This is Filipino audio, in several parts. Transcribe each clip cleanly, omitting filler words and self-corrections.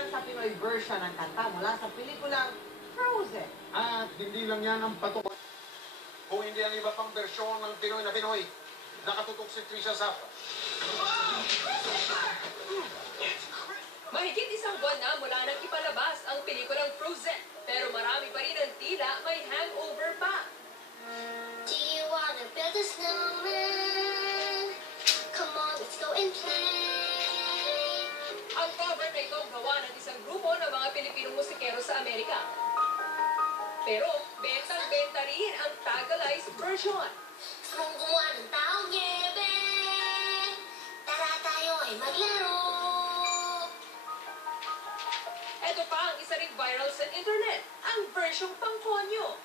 yan sa Pinoy version ng kanta mula sa pelikulang Frozen. At hindi lang yan ang patok. Kung hindi ang iba pang bersyon ng Pinoy na Pinoy, nakatutok si Trisha Zafra. Mahigit isang buwan na mula nang ipalabas ang pelikulang Frozen. Pero marami pa rin ang tila may hangover pa. Do you wanna build a snowman? Come on, let's go and play. Ang cover na ito gawa ng isang grupo ng mga Pilipinong musikero sa Amerika. Pero bentang-benta rin ang Tagalized version. Kung gumawa ng taong niebe, tara tayo ay maglaro. Ito pa ang isa ring viral sa internet, ang versyong pangkonyo.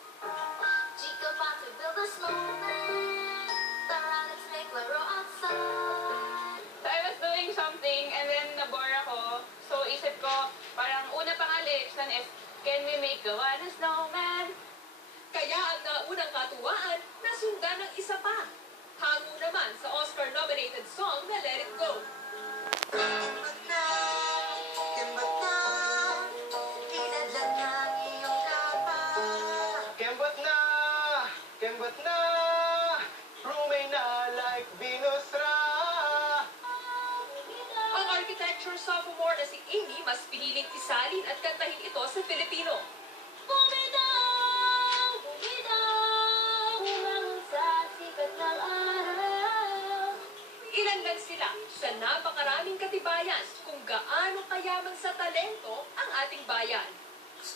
Chica about to build a snowman. Tara, let's make laro outside. So I was doing something and then nabore ako. So isip ko, parang una pang lyrics nun is, can we make a one snowman? Kaya ang naunang katuwaan, nasundan ng isa pa. Hango naman sa Oscar-nominated song na Let It Go. Kembot na, inadlan ng iyong kapa. Kembot na, rumay na like Venus Ra. Ang architecture sophomore na si Amy mas piniling isalin at kantahin ito sa Filipino. Bumitaw, bumangon sa sikat ng araw. Ilan lang sila sa napakaraming katibayan kung gaano kayaman sa talento ang ating bayan.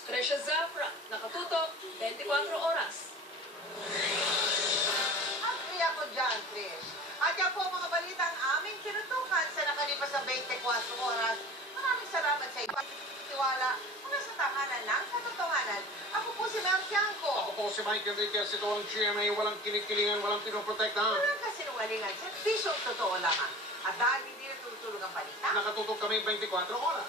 Trisha Zafra, nakatutok, 24 oras. Agree ako dyan, Trish. At yan po mga balita ang aming tinutukan sa nakalipas sa 24 oras. Maraming salamat sa iba. Tiwala mula sa tahanan ng katotohanan. Ako po si Mel Tiangco. Ako po si Mike Enriquez, ito ang GMA, walang kinikilingan, walang pinoprotektahan. Walang kasinungalingan sa bisyong totoo lamang. At dahil hindi na tutulog ang balita, Nakatutok kami 24 oras.